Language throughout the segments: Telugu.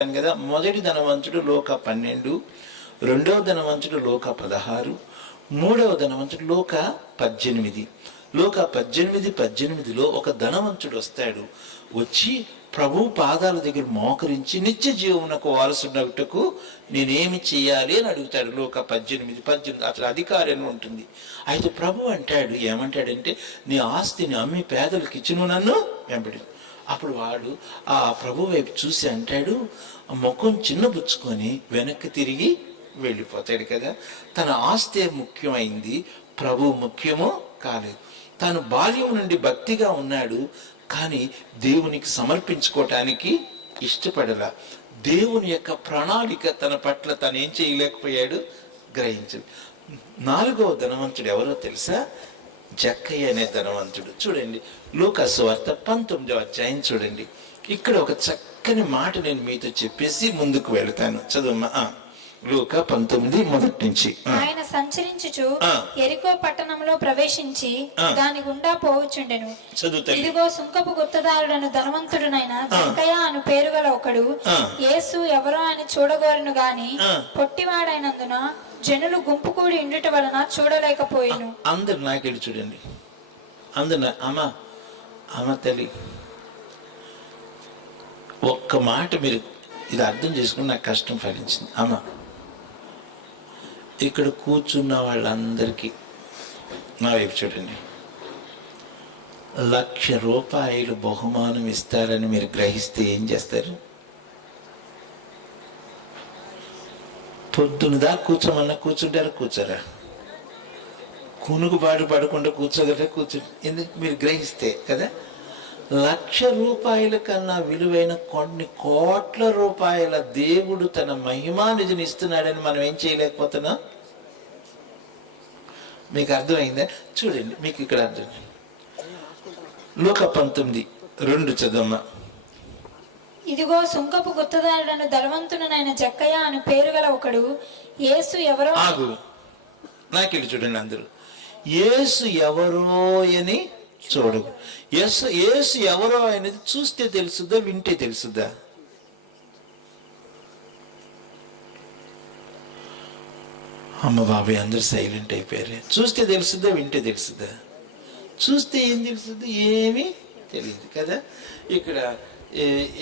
కదా. మొదటి ధనవంతుడు లోక 12, రెండవ ధనవంతుడు లోక 16, మూడవ ధనవంతుడు లోక 18. లోక 18:18లో ఒక ధనవంతుడు వస్తాడు. వచ్చి ప్రభు పాదాల దగ్గర మోకరించి నిత్య జీవమునకు వారసునగుటకు నేనేమి చేయాలి అని అడుగుతాడు. లోక 18:18 అసలు అధికారం ఉంటుంది. అయితే ప్రభు అంటాడు, ఏమంటాడంటే, నీ ఆస్తిని అమ్మి పేదలకు ఇచ్చును, నన్ను వెంబడి. అప్పుడు వాడు ఆ ప్రభు వైపు చూసి అంటాడు, ముఖం చిన్నబుచ్చుకొని వెనక్కి తిరిగి వెళ్ళిపోతాడు కదా. తన ఆస్తే ముఖ్యమైంది, ప్రభు ముఖ్యమో కాలేదు. తను బాల్యం నుండి భక్తిగా ఉన్నాడు, కానీ దేవునికి సమర్పించుకోవటానికి ఇష్టపడలా. దేవుని యొక్క ప్రణాళిక తన పట్ల తను ఏం చేయలేకపోయాడు, గ్రహించడు. 4వ ధనవంతుడు ఎవరో తెలుసా? జక్కయ్య అనే ధనవంతుడు. చూడండి, లూకా సువార్త 19వ అధ్యాయం చూడండి. ఇక్కడ ఒక చక్కని మాట నేను మీతో చెప్పేసి ముందుకు వెళతాను. చదువమ్మా. లూకా 19 మొదటి నుంచి. ఆయన సంచరించుచు యెరికో పట్టణంలో ప్రవేశించి దాని గుండా పోవచ్చుండెను. ఇదిగో సుంకపు గుత్తదారుడను ధనవంతుడునైన జక్కయ్య అను పేరు గల ఒకడు యేసు ఎవరో అని చూడగోరను గాని పొట్టివాడైనందున జనులు గుంపు కూడి ఉండుట వలన చూడలేకపోయాను. అందరు నాకెళ్ళి చూడండి. అందరు అమ్మ తల్లి, ఒక్క మాట మీరు ఇది అర్థం చేసుకుని నాకు కష్టం ఫలించింది. ఇక్కడ కూర్చున్న వాళ్ళందరికీ నా వైపు చూడండి. 1,00,000 రూపాయలు బహుమానం ఇస్తారని మీరు గ్రహిస్తే ఏం చేస్తారు? పొద్దునదా కూర్చోమన్నా కూర్చుంటారా? కూర్చోరా? కునుగుబాటు పడకుండా కూర్చోగలరా? ఎందుకు మీరు గ్రహిస్తే కదా. 1,00,000 రూపాయల కన్నా విలువైన కొన్ని కోట్ల రూపాయల దేవుడు తన మహిమానిధిని ఇస్తున్నాడని మనం ఏం చేయలేకపోతున్నాం? మీకు అర్థమైందా? చూడండి, మీకు ఇక్కడ అర్థం. లూకా 19:2 చదవమ్మా. ఇదిగో సుంకపు గుత్తదారుడను ధనవంతుడైన జక్కయ్య అని పేరు గల ఒకడు యేసు ఎవరో. నాకెళ్ళి చూడండి అందరూ. యేసు ఎవరో అని చూడదు. యేసు ఎవరో అనేది చూస్తే తెలుసుద్దా, వింటే తెలుసుద్దా? అమ్మ బాబాయ్ అందరూ సైలెంట్ అయిపోయారు. చూస్తే తెలుసుద్దా, వింటే తెలుసుద్దా? చూస్తే ఏం తెలుసుద్ది? ఏమీ తెలియదు కదా. ఇక్కడ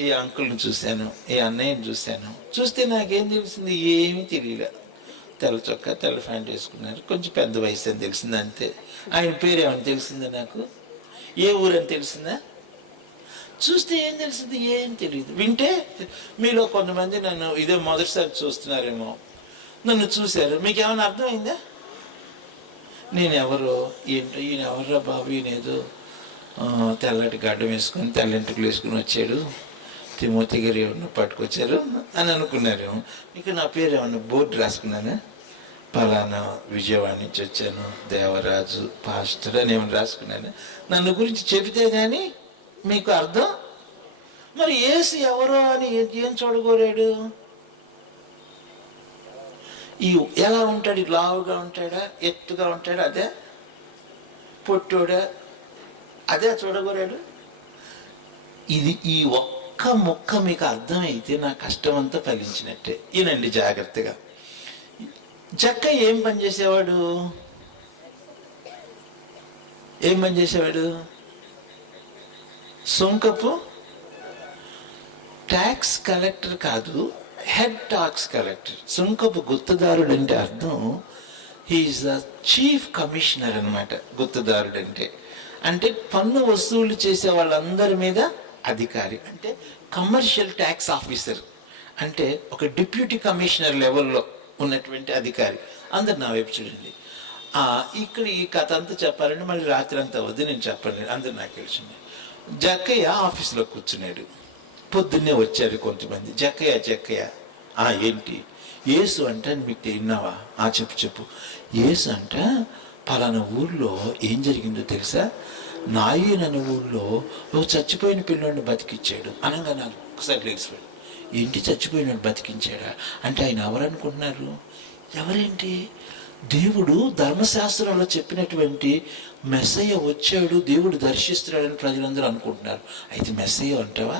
ఈ అంకుల్ని చూశాను, ఈ అన్నయ్యని చూశాను. చూస్తే నాకేం తెలిసింది? ఏమీ తెలియలే. తెల్ల చొక్కా, తెల్ల ప్యాంట్ వేసుకున్నారు, కొంచెం పెద్ద వయసు అని తెలిసింది, అంతే. ఆయన పేరు ఏమని తెలిసిందా? నాకు ఏ ఊరని తెలిసిందా? చూస్తే ఏం తెలిసింది? ఏం తెలియదు. వింటే, మీలో కొంతమంది నన్ను ఇదే మొదటిసారి చూస్తున్నారేమో, నన్ను చూశారు, మీకు ఏమైనా అర్థమైందా? నేనెవరో, ఏంటో, ఈయన ఎవర్రా బాబు, ఈయనేదో తెల్లటి గడ్డం వేసుకొని తెల్లంటికలు వేసుకుని వచ్చాడు, తిమోతి గారు ఏమన్నా పట్టుకొచ్చారు అని అనుకున్నారేమో. ఇక నా పేరు ఏమన్నా బోర్డు రాసుకున్నానా? పలానా విజయవాడ నుంచి వచ్చాను, దేవరాజు పాస్టర్ అని ఏమన్నా రాసుకున్నాను? నన్ను గురించి చెబితే కానీ మీకు అర్థం. మరి యేసు ఎవరో అని ఏం చూడగోరాడు? ఈ ఎలా ఉంటాడు? లావుగా ఉంటాడా, ఎత్తుగా ఉంటాడా, అదే పొట్టోడా, అదే చూడగోరాడు? ఇది ఈ ఒక్క ముక్క మీకు అర్థమైతే నా కష్టమంతా ఫలించినట్టే. ఈనండి జాగ్రత్తగా. జక్కయ్య ఏం పని చేసేవాడు? సుంకపు ట్యాక్స్ కలెక్టర్ కాదు, హెడ్ టాక్స్ కలెక్టర్. సుంకపు గుత్తదారుడు అంటే అర్థం హీఈస్ ద చీఫ్ కమిషనర్ అనమాట. గుత్తదారుడు అంటే పన్ను వసూలు చేసే వాళ్ళందరి మీద అధికారి. అంటే కమర్షియల్ ట్యాక్స్ ఆఫీసర్, అంటే ఒక డిప్యూటీ కమిషనర్ లెవెల్లో ఉన్నటువంటి అధికారి. అందరు నా వైపు చూడండి. ఇక్కడ ఈ కథ అంతా చెప్పాలంటే మళ్ళీ రాత్రి అంతా వద్దు, నేను చెప్పలేను, అందరు నాకు తెలిసింది. జక్కయ్య ఆఫీస్లో కూర్చున్నాడు. పొద్దున్నే వచ్చారు కొంతమంది. జక్కయ్య ఏంటి? యేసు అంటే మీకు విన్నావా? చెప్పు. యేసు అంట పలానా ఊర్లో ఏం జరిగిందో తెలుసా? నాయన్ అనే ఊళ్ళో ఒక చచ్చిపోయిన పిల్లోడిని బతికించాడు అనగా నాకు ఒకసారి లేచిపోయాడు. ఏంటి, చచ్చిపోయినాడు బతికించాడా అంటే ఆయన ఎవరనుకుంటున్నారు? ఎవరేంటి? దేవుడు ధర్మశాస్త్రంలో చెప్పినటువంటి మెస్సయ్య వచ్చాడు, దేవుడు దర్శిస్తున్నాడని ప్రజలందరూ అనుకుంటున్నారు. అయితే మెస్సయ్య అంటావా?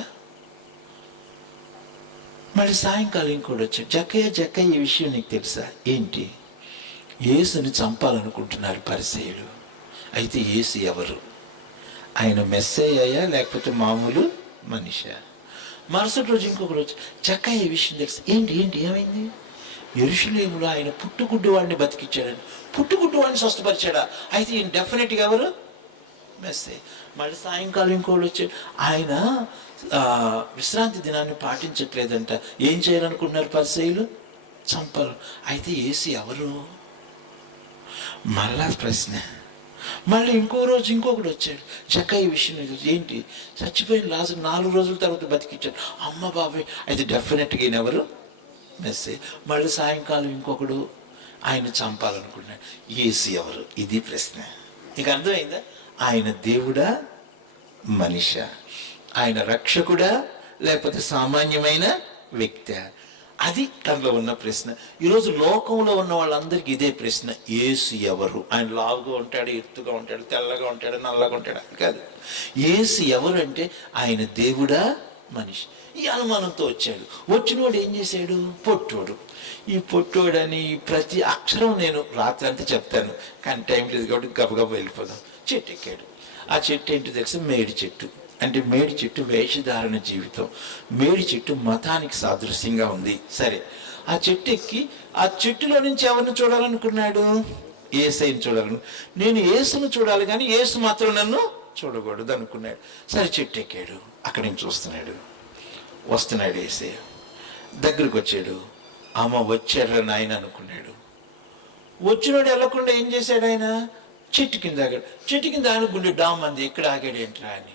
మళ్ళీ సాయంకాలం ఇంకోటి వచ్చాడు, జక్కయ్య ఈ విషయం నీకు తెలుసా? ఏంటి? యేసుని చంపాలనుకుంటున్నారు పరిసయ్యులు. అయితే యేసు ఎవరు? ఆయన మెస్సయ్యా లేకపోతే మామూలు మనిషా? మరుసటి రోజు ఇంకొకరు వచ్చి, జక్కయ్య ఈ విషయం తెలుసా? ఏంటి ఏమైంది? యెరూషలేములో ఆయన పుట్టుగుడ్డు వాడిని బతికించాడని, పుట్టుగుడ్డు వాడిని స్వస్థపరిచాడా? అయితే ఈయన డెఫినెట్గా ఎవరు? మెస్సయ్య. మళ్ళీ సాయంకాలం ఇంకోటి వచ్చాడు, ఆయన విశ్రాంతి దినాన్ని పాటించట్లేదంట. ఏం చేయాలనుకుంటున్నారు పరిసయ్యులు? చంపాలి. అయితే యేసు ఎవరు? మళ్ళా ప్రశ్న. మళ్ళీ ఇంకో రోజు ఇంకొకటి వచ్చాడు, జక్కయ్య విషయం ఏంటి? చచ్చిపోయిన లాజరు 4 రోజుల తర్వాత బతికించాడు. అమ్మ బాబాయ్, అయితే డెఫినెట్గా ఈయన ఎవరు? మెస్సయ్య. మళ్ళీ సాయంకాలం ఇంకొకడు, ఆయన చంపాలనుకున్నాడు. యేసు ఎవరు? ఇది ప్రశ్న. నీకు అర్థమైందా? ఆయన దేవుడా మనిషా? ఆయన రక్షకుడా లేకపోతే సామాన్యమైన వ్యక్తి? అది తనలో ఉన్న ప్రశ్న. ఈరోజు లోకంలో ఉన్న వాళ్ళందరికీ ఇదే ప్రశ్న, యేసు ఎవరు? ఆయన లావుగా ఉంటాడు, ఎత్తుగా ఉంటాడు, తెల్లగా ఉంటాడు, నల్లగా ఉంటాడు? కాదు. యేసు ఎవరు అంటే ఆయన దేవుడా మనిషి? ఈ అనుమానంతో వచ్చాడు. వచ్చినోడు ఏం చేశాడు? పొట్టోడు. ఈ పొట్టోడని ప్రతి అక్షరం నేను రాత్రి అంతా చెప్తాను, కానీ టైం లేదు కాబట్టి గబగబా వెళ్ళిపోదాం. చెట్టు ఎక్కాడు. ఆ చెట్టు ఏంటో తెలుసు? మేడి చెట్టు. అంటే మేడి చెట్టు వేషధారణ జీవితం. మేడి చెట్టు మతానికి సాదృశ్యంగా ఉంది. సరే, ఆ చెట్టు ఎక్కి ఆ చెట్టులో నుంచి ఎవరిని చూడాలనుకున్నాడు? యేసయ్యను చూడాలను. నేను యేసును చూడాలి కానీ యేసు మాత్రం నన్ను చూడకూడదు అనుకున్నాడు. సరే, చెట్టు ఎక్కాడు. అక్కడి నుంచి వస్తున్నాడు యేసయ్య. దగ్గరికి వచ్చాడు. అమ్మ వచ్చాడు నాయన అనుకున్నాడు. వచ్చినోడు వెళ్ళకుండా ఏం చేశాడు? ఆయన చెట్టు కింద ఆగాడు. చెట్టు కింద ఆయన గుండె డామ్ అంది, ఇక్కడ ఆగాడు ఏంట్రా అని.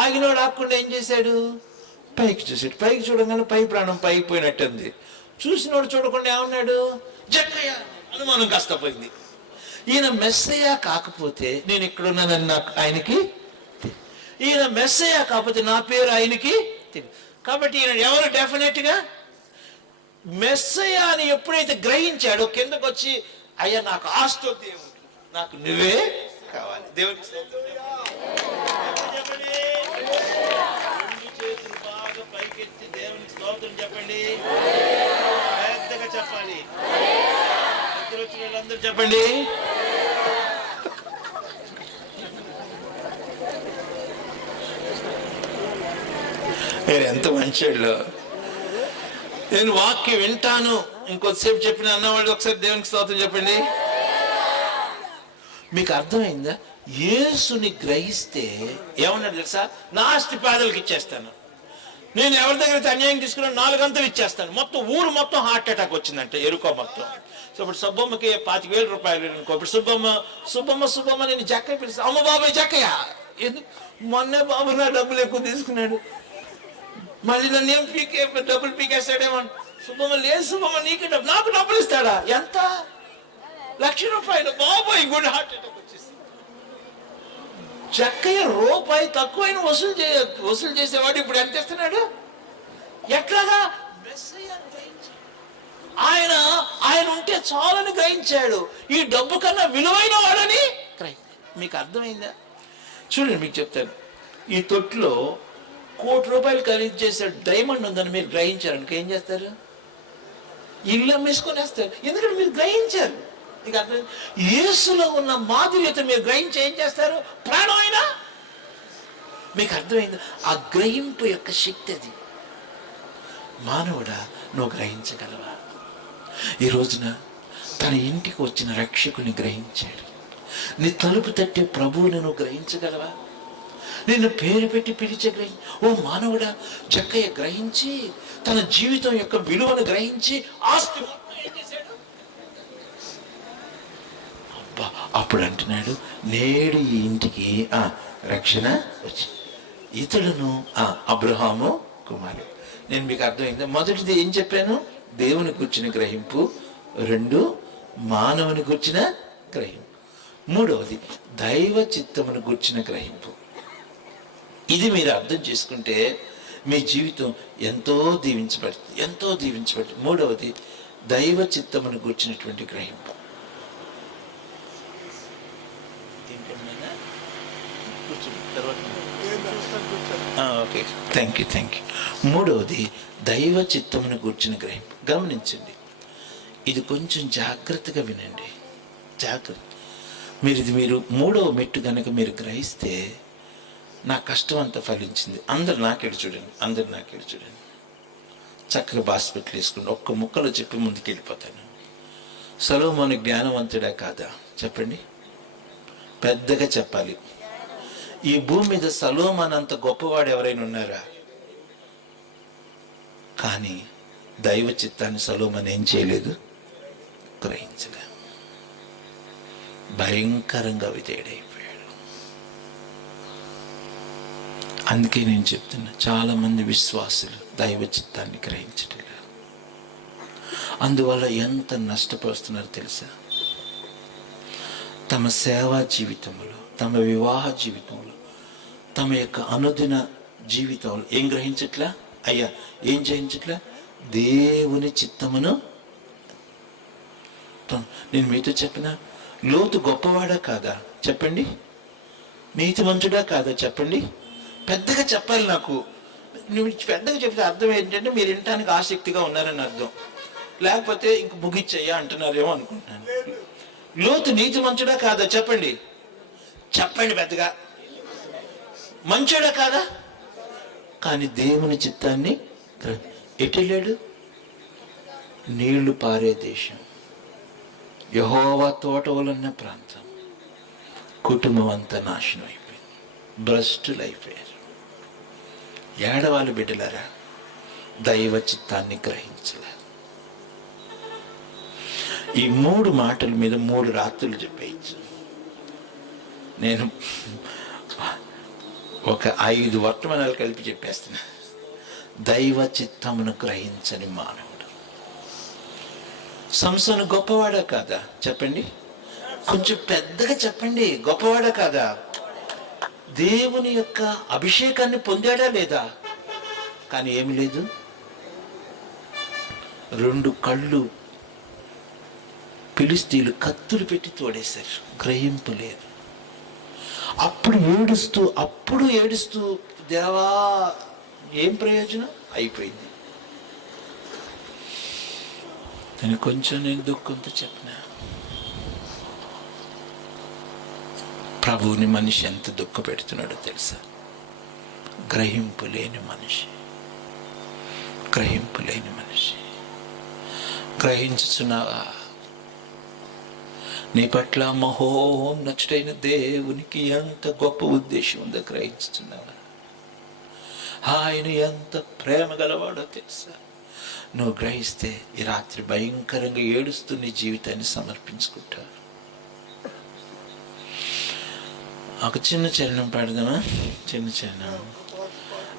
ఆగినోడు ఆగకుండా ఏం చేశాడు? పైకి చూసాడు. పైకి చూడగానే పై ప్రాణం పైకి పోయినట్టుంది. చూసినోడు చూడకుండా ఏమన్నాడు? జక్కయ్య. అనుమానం కాస్త పోయింది. ఈయన మెస్సయ్య కాకపోతే నేను ఎక్కడున్నానని నాకు ఆయనకి, ఈయన మెస్సయ్య కాకపోతే నా పేరు ఆయనకి తెలియదు. కాబట్టి ఈయన ఎవరు? డెఫినెట్గా మెస్సయ్య అని ఎప్పుడైతే గ్రహించాడో కిందకు వచ్చి, అయ్యా నాకు ఆస్తి వద్దు, నాకు నువ్వే కావాలి. దేవునికి బాగా పైకెత్తి దేవునికి స్తోత్రం చెప్పండి. పెద్దగా చెప్పాలి. ఇద్దరు వచ్చిన వాళ్ళందరూ చెప్పండి. నేను ఎంత మంచోళ్ళు. నేను వాక్యం వింటాను, ఇంకొద్దిసేపు చెప్పిన అన్నవాళ్ళు ఒకసారి దేవునికి స్తోత్రం చెప్పండి. మీకు అర్థమైందా? యేసుని గ్రహిస్తే ఏమన్నాడు తెలుసా? నా ఆస్తి పేదలకు ఇచ్చేస్తాను, నేను ఎవరి దగ్గర అన్యాయం తీసుకున్నా 4 గంటలు ఇచ్చేస్తాను. మొత్తం ఊరు మొత్తం హార్ట్ అటాక్ వచ్చిందంటే, ఎరుకో మొత్తం. సో ఇప్పుడు సుబ్బమ్మకి 25,000 రూపాయలు అనుకో. ఇప్పుడు సుబ్బమ్మ నేను జక్కయ్య పిలుస్తా. అమ్మ బాబాయ్ జక్కయ్య ఎందుకు? మొన్నే బాబు నా డబ్బులు ఎక్కువ తీసుకున్నాడు, మళ్ళీ నన్ను ఏం డబ్బులు పీకేస్తాడేమో. సుబ్బమ్మ లేదు, సుబ్బమ్మ నీకు నాకు డబ్బులు ఇస్తాడా? ఎంత? 1,00,000 రూపాయలు. బాబాయ్ గుడ్ హార్ట్ అటాక్ వచ్చేసి. జక్కయ్య రూపాయి తక్కువైన వసూలు చేసేవాడు ఇప్పుడు ఎంత ఇస్తున్నాడు? ఎట్లాగా? ఆయన ఉంటే చాలని గ్రహించాడు. ఈ డబ్బు కన్నా విలువైన వాడని మీకు అర్థమైందా? చూడండి, మీకు చెప్తాను. ఈ తొట్టులో 1,00,00,000 రూపాయలు ఖరీదు చేసే డైమండ్ ఉందని మీరు గ్రహించారు. ఏం చేస్తారు? ఇల్లు అమ్మేసుకునేస్తారు. ఎందుకంటే మీరు గ్రహించారు. మీకు అర్థం? యేసులో ఉన్న మాధుర్యత మీరు గ్రహించి ఏం చేస్తారు? ప్రాణం అయినా. మీకు అర్థమైంది? ఆ గ్రహింపు యొక్క శక్తి అది. మానవుడా, నువ్వు గ్రహించగలవా? ఈ రోజున తన ఇంటికి వచ్చిన రక్షకుని గ్రహించాడు. నీ తలుపు తట్టే ప్రభువుని నువ్వు గ్రహించగలవా? నిన్ను పేరు పెట్టి పిలిచే ఓ మానవుడా, జక్కయ్య గ్రహించి తన జీవితం యొక్క విలువను గ్రహించి ఆస్తి ఏం చేశాడు? అబ్బా, అప్పుడు అంటున్నాడు, నేడు ఈ ఇంటికి రక్షణ వచ్చి. ఇతడును అబ్రహాము కుమారుడు. నేను మీకు అర్థమైంది. మొదటిది ఏం చెప్పాను? దేవుని గుర్చిన గ్రహింపు. 2 మానవుని గుర్చిన గ్రహింపు. 3వది దైవ చిత్తమును గుర్చిన గ్రహింపు. ఇది మీరు అర్థం చేసుకుంటే మీ జీవితం ఎంతో దీవించబడుతుంది. 3వది దైవ చిత్తమును గుర్చినటువంటి గ్రహింపు. తర్వాత ఓకే, థ్యాంక్ యూ. మూడవది దైవ చిత్తమును గూర్చిన గ్రహింపు. గమనించండి, ఇది కొంచెం జాగ్రత్తగా వినండి. జాగ్రత్త. మీరు మూడవ మెట్టు కనుక మీరు గ్రహిస్తే నా కష్టం అంతా ఫలించింది. అందరు నాకెడు చూడండి. చక్కగా బాస్పెట్లు వేసుకుని ఒక్క ముక్కలో చెప్పి ముందుకు వెళ్ళిపోతాను. సొలొమోను జ్ఞానవంతుడా కాదా? చెప్పండి, పెద్దగా చెప్పాలి. ఈ భూమి మీద సొలొమోను అంత గొప్పవాడు ఎవరైనా ఉన్నారా? కానీ దైవ చిత్తాన్ని సొలొమోను ఏం చేయలేదు, గ్రహించలే. భయంకరంగా విధేయుడైపోయాడు. అందుకే నేను చెప్తున్నా, చాలా మంది విశ్వాసులు దైవ చిత్తాన్ని గ్రహించడం లేదు. అందువల్ల ఎంత నష్టపోతున్నారో తెలుసా? తమ సేవా జీవితంలో, తమ వివాహ జీవితంలో, తమ యొక్క అనుదిన జీవితంలో ఏం గ్రహించట్లా? ఏం చేయించట్లా? దేవుని చిత్తమును. నేను మీతో చెప్పిన లోతు గొప్పవాడా కాదా? చెప్పండి. నీతిమంతుడా కాదా? చెప్పండి. పెద్దగా చెప్పాలి. నాకు నువ్వు పెద్దగా చెప్తే అర్థం ఏంటంటే మీరు వినటానికి ఆసక్తిగా ఉన్నారని అర్థం. లేకపోతే ఇంక ముగిచ్చయ్యా అంటున్నారేమో అనుకుంటున్నాను. లోతు నీతిమంతుడా కాదా? చెప్పండి పెద్దగా. మంచోడా కాదా? కానీ దేవుని చిత్తాన్ని ఎటులేడు? నీళ్లు పారే దేశం, యెహోవా తోటవలున్న ప్రాంతం, కుటుంబం అంతా నాశనం అయిపోయింది, భ్రష్టులు అయిపోయారు. ఏడవాళ్ళు బిడ్డలారా, దైవ చిత్తాన్ని గ్రహించలే. ఈ 3 మాటల మీద 3 రాత్రులు చెప్పేయచ్చు. నేను ఒక 5 వర్తమానాలు కలిపి చెప్పేస్తున్నా. దైవ చిత్తమును గ్రహించని మానవుడు. సంసోను గొప్పవాడా కాదా? చెప్పండి. కొంచెం పెద్దగా చెప్పండి. గొప్పవాడా కాదా? దేవుని యొక్క అభిషేకాన్ని పొందాడా లేదా? కానీ ఏమి లేదు. 2 కళ్ళు ఫిలిష్తీయులు కత్తులు పెట్టి తోడేశారు. గ్రహింపు లేదు. అప్పుడు ఏడుస్తూ దేవా ఏం ప్రయోజనం? అయిపోయింది. నేను దుఃఖంతో చెప్పిన, ప్రభువుని మనిషి ఎంత దుఃఖ పెడుతున్నాడో తెలుసా? గ్రహింపు లేని మనిషి. గ్రహించుచున్నావా? నీ పట్ల మహోన్నతుడైన దేవునికి ఎంత గొప్ప ఉద్దేశం ఉందో గ్రహించుచున్నావా? ఆయన ఎంత ప్రేమ గలవాడో తెలుసా? నువ్వు గ్రహిస్తే ఈ రాత్రి భయంకరంగా ఏడుస్తూ నీ జీవితాన్ని సమర్పించుకుంటా. ఒక చిన్న చరణం పాడదామా?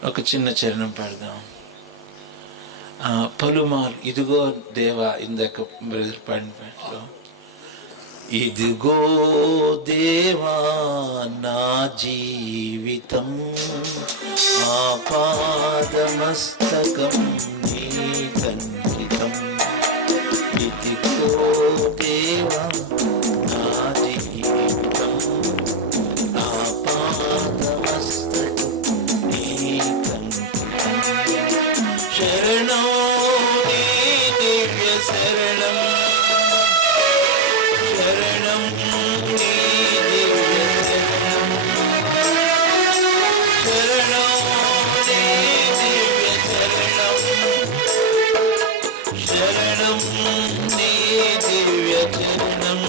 ఒక చిన్న చరణం పాడదాం. పలుమార్లు ఇదిగో దేవా, ఇందాక బ్రదర్ పాడిన పాటలో, ఇదిగో దేవా నా జీవితం ఆపాదమస్తకం నీకంకితం. ఇదిగో దేవా నా జీవితం ఆపాదమస్తకం నీకంకితం. శరణం నీ దివ్య శరణం, శరణం నీ దివ్య శరణం, శరణం నీ దివ్య శరణం, శరణం నీ దివ్య శరణం.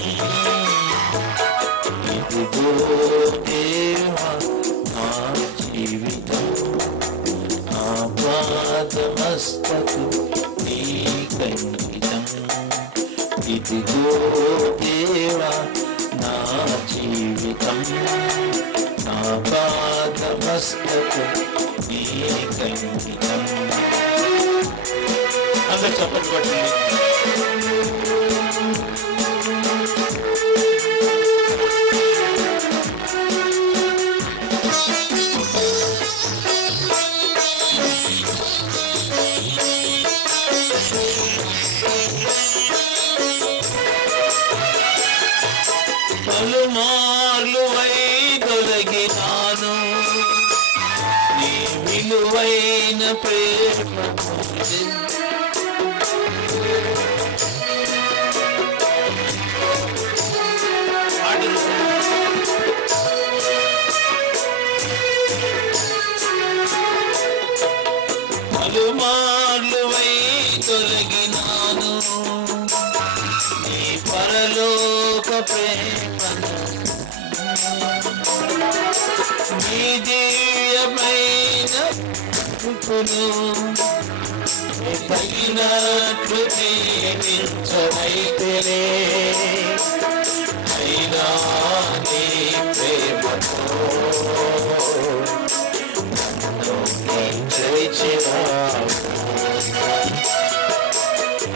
ఇదిగో దేవా నా జీవితం ఆపాదమస్తకం నీకంకితం. ఇదిగో దేవా నా జీవితం ఆపాదమస్తకం నీకంకితం. అందరు చప్పట్లు కొట్టండి. పలుమార్లు వైదొలగినాను, ప్రేమ పలుమార్లువై తొలగినాను నీ పరలోక ప్రేమను నీ దివ్యమైన కృపను తగినట్లు జీవించనైతేనే అయినా నీ ప్రేమతో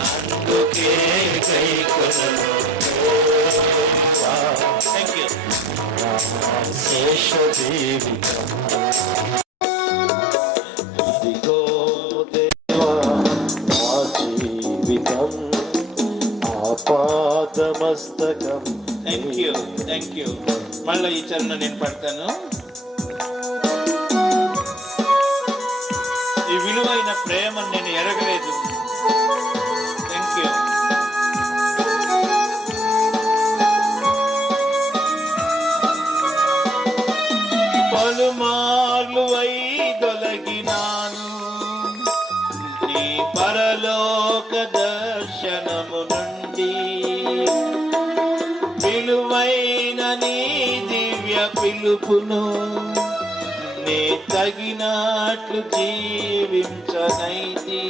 అందుకే కైకొనను శేష జీవితం ఇదిగో దేవా నా జీవితం ఆపాదమస్తకం. Thank you. మళ్ళీ ఈ చరణ నేను పడతాను. ఈ విలువైన ప్రేమను నేను ఎరగలేదు. Thank you. పలుమార్లు దొలగినాను నీ పరలోక దర్శనము నుండి విలువైన నీ దివ్య పిలుపును నే తగినట్లు జీవించనైతి.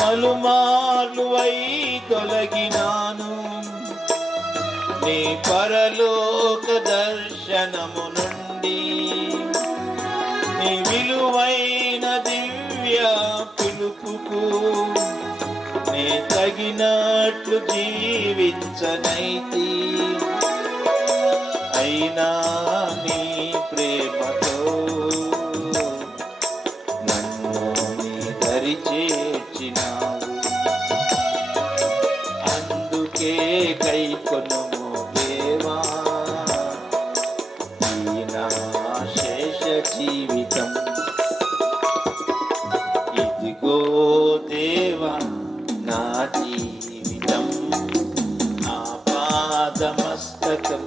పలుమార్లు తొలగినాను నీ పరలోక దర్శనము నుండి నీ విలువైన దివ్య పిలుపుకు నే తగినట్లు జీవించనైతి. అయినా నీ ప్రేమతో నన్ను నీ దరి చేర్చినావు. అందుకే కైకొనుము దేవా ఈ నా శేష జీవితం. ఇదిగో దేవా నా జీవితం ఆపాదమస్తకం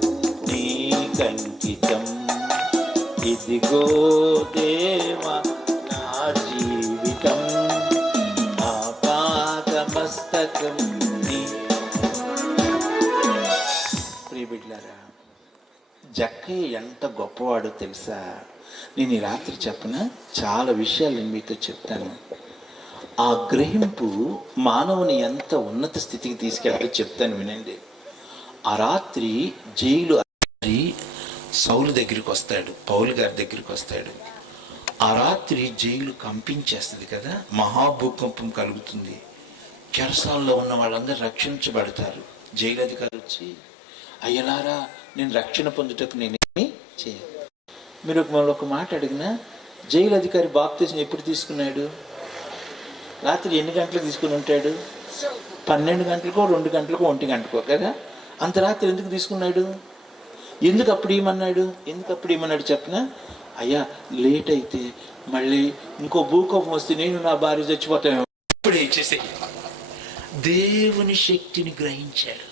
నీకంకితం. ఇదిగో దేవా నా జీవితం ఆపాదమస్తకం నీ. ప్రియబిడ్డలారా, జక్కయ్య ఎంత గొప్పవాడో తెలుసా? నేను ఈ రాత్రి చెప్పన చాలా విషయాలు నేను మీతో చెప్తాను. ఆ గ్రహింపు మానవుని ఎంత ఉన్నత స్థితికి తీసుకెళ్తే చెప్తాను వినండి. ఆ రాత్రి జైలు సౌలు దగ్గరికి వస్తాడు, పౌలు గారి దగ్గరికి వస్తాడు. ఆ రాత్రి జైలు కంపించేస్తుంది కదా, మహాభూకంపం కలుగుతుంది. చెరసాల్లో ఉన్న వాళ్ళందరూ రక్షించబడతారు. జైలు అధికారి వచ్చి, అయ్యలారా నేను రక్షణ పొందుటకు నేనేమి చేయాలి? మీరు ఒక మాట అడిగినా, జైలు అధికారి బాప్తిజం ఎప్పుడు తీసుకున్నాడు? రాత్రి ఎన్ని గంటలకు తీసుకుని ఉంటాడు? 12 గంటలకో 2 గంటలకో 1 గంటకో కదా. అంత రాత్రి ఎందుకు తీసుకున్నాడు? ఎందుకు అప్పుడు ఏమన్నాడు చెప్పిన? అయ్యా లేట్ అయితే మళ్ళీ ఇంకో భూకంపం వస్తే నేను నా భార్య చచ్చిపోతాను. ఇప్పుడు ఇచ్చేసి దేవుని శక్తిని గ్రహించాడు.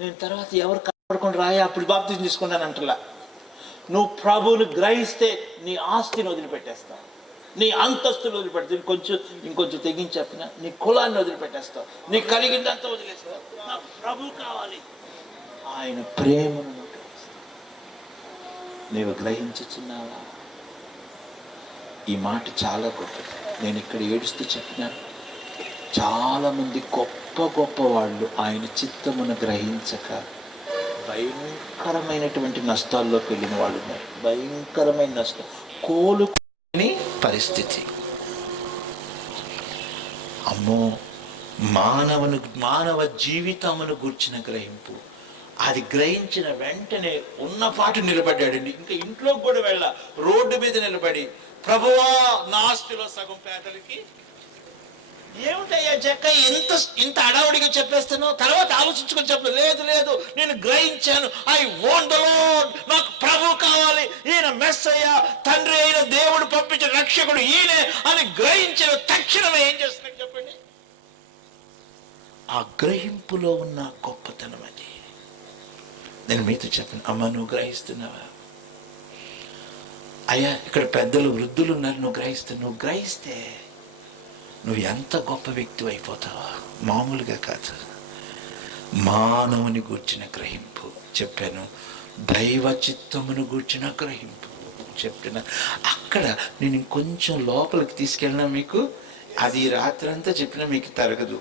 నేను తర్వాత ఎవరు కాపాడుకొని రాయా అప్పుడు బాప్తిజం తీసుకున్నాను అంటలా. నువ్వు ప్రభువుని గ్రహిస్తే నీ ఆస్తిని వదిలిపెట్టేస్తావు, నీ అంతస్తులు వదిలిపెడతావు, ఇంకొంచెం తెగించి చెప్పిన నీ కులాన్ని వదిలిపెట్టేస్తావు, నీ కలిగిందంతా వదిలేస్తావు. నాకు ప్రభు కావాలి, ఆయన ప్రేమను నీవు గ్రహించుచున్నావా? ఈ మాట చాలా గొప్పది. నేను ఇక్కడ ఏడుస్తూ చెప్పినాను. చాలా మంది గొప్ప వాళ్ళు ఆయన చిత్తమును గ్రహించక భయంకరమైనటువంటి నష్టాల్లోకి వెళ్ళిన వాళ్ళు ఉన్నారు. భయంకరమైన నష్టం, కోలుకోని పరిస్థితి. అమ్మో, మానవ జీవితమును గూర్చిన గ్రహింపు. అది గ్రహించిన వెంటనే ఉన్నపాటు నిలబడ్డాడండి. ఇంకా ఇంట్లోకి కూడా వెళ్ళ, రోడ్డు మీద నిలబడి, ప్రభువా నా ఆస్తిలో సగం పేదలకి ఏమిటయ్యా చెక్క ఇంత అడావుడిగా చెప్పేస్తాను, తర్వాత ఆలోచించుకొని చెప్పు. లేదు లేదు, నేను గ్రహించాను. ఐ వాంట్ ద లార్డ్, నాకు ప్రభు కావాలి, ఈయన మెస్సయ్య, తండ్రి అయిన దేవుడు పంపించిన రక్షకుడు ఈయనే అని గ్రహించిన తక్షణమే ఏం చేస్తున్నాడు చెప్పండి? ఆ గ్రహింపులో ఉన్న గొప్పతనం అది. నేను మీతో చెప్పాను, అమ్మ నువ్వు గ్రహిస్తున్నావా? అయ్యా ఇక్కడ పెద్దలు వృద్ధులు ఉన్నారు, నువ్వు గ్రహిస్తున్నావు. నువ్వు గ్రహిస్తే నువ్వు ఎంత గొప్ప వ్యక్తి అయిపోతావా? మామూలుగా కాదు. మానవుని గూర్చిన గ్రహింపు చెప్పాను, దైవ చిత్తమును గూర్చిన గ్రహింపు చెప్తున్నా. అక్కడ నేను ఇంకొంచెం లోపలికి తీసుకెళ్ళినా మీకు అది రాత్రి అంతా చెప్పినా మీకు తరగదు.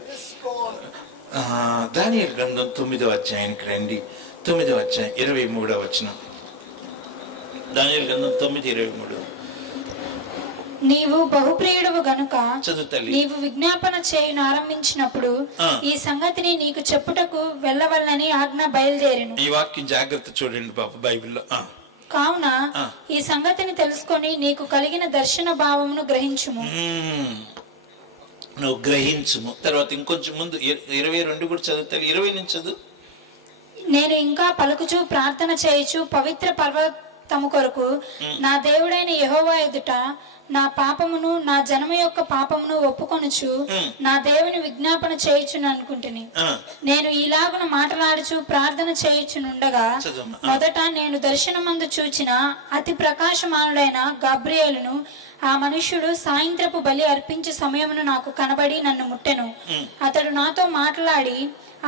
దానియేలు గ్రంథం 9వ అధ్యాయానికి రండి. 9వ అధ్యాయం 23వ వచనం. దానియేలు గ్రంథం 9:23. నీవు బహుప్రియుడవు గనుక చదువుతల్లి, నీవు విజ్ఞాపన చేయును ఆరంభించినప్పుడు ఈ సంగతిని నీకు చెప్పుటకు వెళ్ళవలనని ఆజ్ఞ బయలుదేరిను. ఈ వాక్యం జాగ్రత్త చూడండి బాబు బైబిల్లో. కావున ఈ సంగతిని తెలుసుకొని నీకు కలిగిన దర్శన భావమును గ్రహించుము. నువ్వు గ్రహించుము. తర్వాత ఇంకొంచెం ముందు 22 కూడా చదువుతారు. 20 నుంచి చదువు. నేను ఇంకా పలుకుచు ప్రార్థన చేయుచు పవిత్ర పర్వతము కొరకు నా దేవుడైన యెహోవా ఎదుట నా పాపమును నా జనము యొక్క పాపమును ఒప్పుకొనుచు నా దేవుని విజ్ఞాపన చేయుచును అనుకుంటుని. నేను ఇలాగున మాట్లాడుచు ప్రార్థన చేయుచునుండగా మొదట నేను దర్శనమందు చూచిన అతి ప్రకాశమానుడైన గబ్రియేలును ఆ మనుష్యుడు సాయంత్రపు బలి అర్పించే సమయమును నాకు కనబడి నన్ను ముట్టెను. అతడు నాతో మాట్లాడి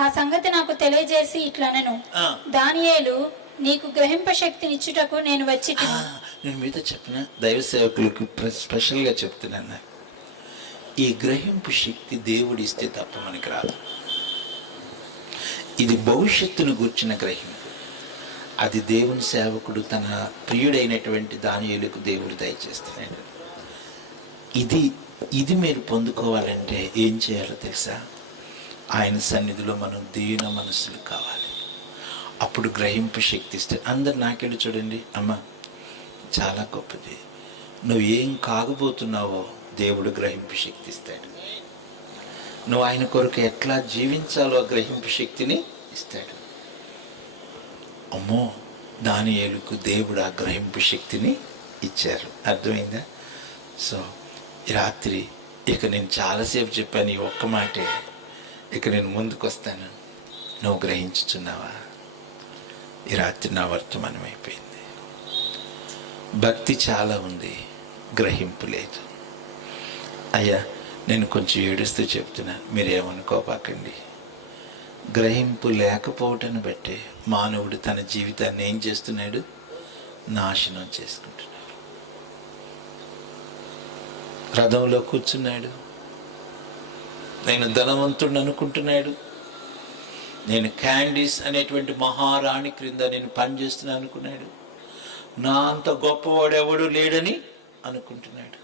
ఆ సంగతి నాకు తెలియజేసి ఇట్లనెను, దానియేలు నీకు గ్రహింప శక్తినిచ్చుటకు నేను వచ్చి. నేను మీతో చెప్పిన దైవ సేవకులకు స్పెషల్గా చెప్తున్నాను, ఈ గ్రహింపు శక్తి దేవుడు ఇస్తే తప్ప మనకి రాదు. ఇది భవిష్యత్తును గూర్చిన గ్రహింపు. అది దేవుని సేవకుడు తన ప్రియుడైనటువంటి దానియేలుకు దేవుడు దయచేస్తున్నాడు. ఇది మీరు పొందుకోవాలంటే ఏం చేయాలో తెలుసా? ఆయన సన్నిధిలో మనం దీన మనస్సులు కావాలి. అప్పుడు గ్రహింపు శక్తి ఇస్తే. అందరు నాకెళ్ళి చూడండి, అమ్మ చాలా గొప్పది, నువ్వు ఏం కాగబోతున్నావో దేవుడు గ్రహింపు శక్తి ఇస్తాడు. నువ్వు ఆయన కొరకు ఎట్లా జీవించాలో గ్రహింపు శక్తిని ఇస్తాడు. అమ్మో, దానియేలుకు దేవుడు ఆ గ్రహింపు శక్తిని ఇచ్చారు. అర్థమైందా? సో ఈ రాత్రి ఇక నేను చాలాసేపు చెప్పాను ఈ ఒక్క మాటే. ఇక నేను ముందుకు వస్తాను. నువ్వు గ్రహించుచున్నావా? ఈ రాత్రి నా వర్తమానం అయిపోయింది. భక్తి చాలా ఉంది, గ్రహింపు లేదు. అయ్యా నేను కొంచెం ఏడుస్తూ చెప్తున్నాను, మీరేమనుకోపాకండి. గ్రహింపు లేకపోవటాన్ని బట్టే మానవుడు తన జీవితాన్ని ఏం చేస్తున్నాడు? నాశనం చేసుకుంటున్నాడు. రథంలో కూర్చున్నాడు, నేను ధనవంతుడు అనుకుంటున్నాడు. నేను క్యాండీస్ అనేటువంటి మహారాణి క్రింద నేను పనిచేస్తున్నాను అనుకున్నాడు. నా అంత గొప్పవాడు ఎవడు లేడని అనుకుంటున్నాడు.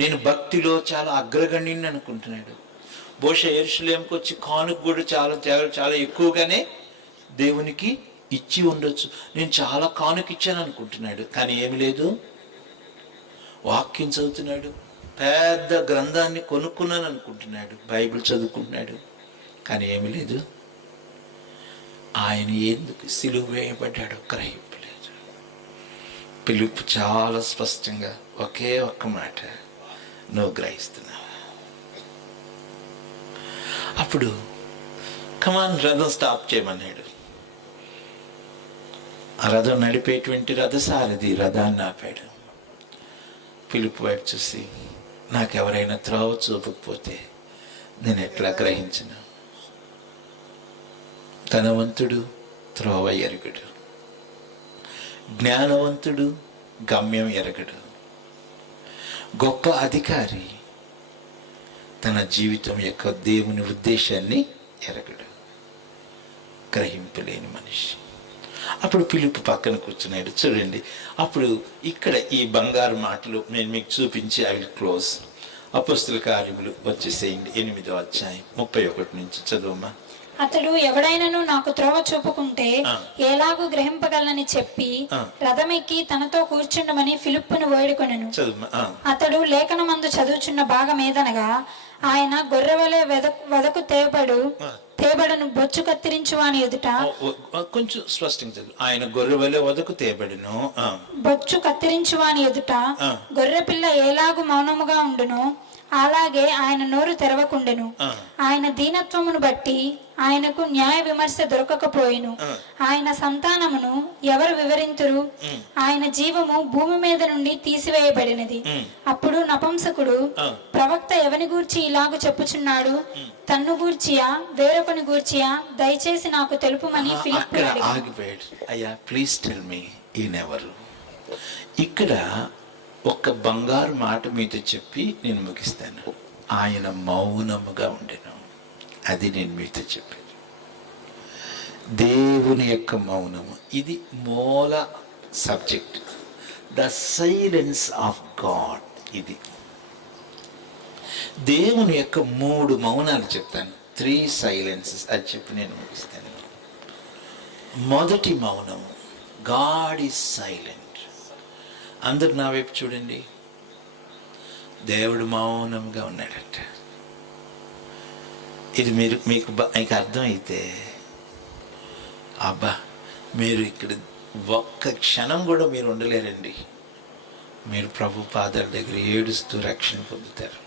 నేను భక్తిలో చాలా అగ్రగణ్యుని అనుకుంటున్నాడు. బహుశా యెరూషలేముకి వచ్చి కానుక కూడా చాలా చాలా ఎక్కువగానే దేవునికి ఇచ్చి ఉండొచ్చు. నేను చాలా కానుక ఇచ్చాను అనుకుంటున్నాడు. కానీ ఏమి లేదు, వాక్యం చదువుతున్నాడు, పెద్ద గ్రంథాన్ని కొనుక్కున్నాను అనుకుంటున్నాడు, బైబిల్ చదువుకుంటున్నాడు. కానీ ఏమి లేదు, ఆయన ఎందుకు సిలువ వేయబడ్డాడో గ్రహింపు లేదు. పిలుపు చాలా స్పష్టంగా ఒకే ఒక్క మాట, నువ్వు గ్రహిస్తున్నావా? అప్పుడు కమాన్ రథం స్టాప్ చేయమన్నాడు. ఆ రథం నడిపేటువంటి రథసారథి రథాన్ని ఆపాడు. పిలుపు వైపు చూసి, నాకెవరైనా త్రోవ చూపకపోతే నేను ఎట్లా గ్రహించను? ధనవంతుడు త్రోవ ఎరగడు, జ్ఞానవంతుడు గమ్యం ఎరగడు, గొప్ప అధికారి తన జీవితం యొక్క దేవుని ఉద్దేశాన్ని ఎరగడు, గ్రహింపులేని మనిషి. అప్పుడు పిలుపు పక్కన కూర్చున్నాడు. చూడండి, అప్పుడు ఇక్కడ ఈ బంగారు మాటలు నేను మీకు చూపించి ఐ విల్ క్లోజ్. అపొస్తలుల కార్యములు వచ్చేసేయండి 8వ అధ్యాయం 31 నుంచి చదువుమా. అతడు ఎవడైనను నాకు త్రోవ చూపుకుంటే ఎలాగూ గ్రహింపగలనని చెప్పి రథమెక్కి తనతో కూర్చుండమని ఫిలిప్పును వేడుకొనెను. అతడు లేఖనమందు చదువుచున్న భాగమేదనగా, ఆయన గొర్రెవలే వదకు తేబడను బొచ్చు కత్తిరించు అని ఎదుట. కొంచెం స్పష్టంగా చదువు. ఆయన గొర్రె వలె వదకు తేబడిను, బొచ్చు కత్తిరించు అని ఎదుట గొర్రె పిల్ల ఏలాగు మౌనముగా ఉండును అలాగే ఆయన నోరు తెరవకుండెను. ఆయన దీనత్వమును బట్టి ఆయనకు న్యాయ విమర్శ దొరకకపోయిను. ఆయన సంతానమును ఎవరు వివరింతురు? ఆయన జీవము భూమి మీద నుండి తీసివేయబడినది. అప్పుడు నపుంసకుడు, ప్రవక్త ఎవని గూర్చి ఇలాగు చెప్పుచున్నాడు? తన్ను గూర్చియా వేరొకని గూర్చియా? దయచేసి నాకు తెలుపుమని ఫిలిప్పు ఆగిపోయాడు. అయ్యా ప్లీజ్ టెల్ మీ, ఈయనెవరు? ఇక్కడ ఒక్క బంగారు మాట మీతో చెప్పి నేను ముగిస్తాను. ఆయన మౌనముగా ఉండెను. అది నేను మీతో చెప్పాను. దేవుని యొక్క మౌనము, ఇది మూల subject. The silence of God. ఇది దేవుని యొక్క 3 మౌనాలు చెప్తాను. 3 సైలెన్సెస్ అది చెప్పి నేను ముగిస్తాను. మొదటి మౌనము, గాడ్ ఈజ్ సైలెంట్. అందరు నా వైపు చూడండి. దేవుడు మౌనంగా ఉన్నాడంట. ఇది మీకు అర్థమైతే అబ్బా, మీరు ఇక్కడ ఒక్క క్షణం కూడా మీరు ఉండలేరండి. మీరు ప్రభు పాదాల దగ్గర ఏడుస్తూ రక్షణ పొందుతారు.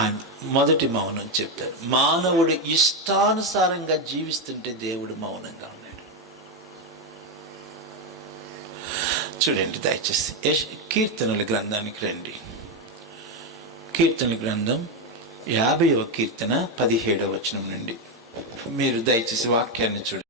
ఆయన మొదటి మౌనం చెప్తారు. మానవుడు ఇష్టానుసారంగా జీవిస్తుంటే దేవుడు మౌనంగా ఉన్నాడు. చూడండి దయచేసి కీర్తనల గ్రంథానికి రండి. కీర్తనల గ్రంథం 50వ కీర్తన 17వ వచనం నుండి మీరు దయచేసి వాక్యాన్ని చూడండి.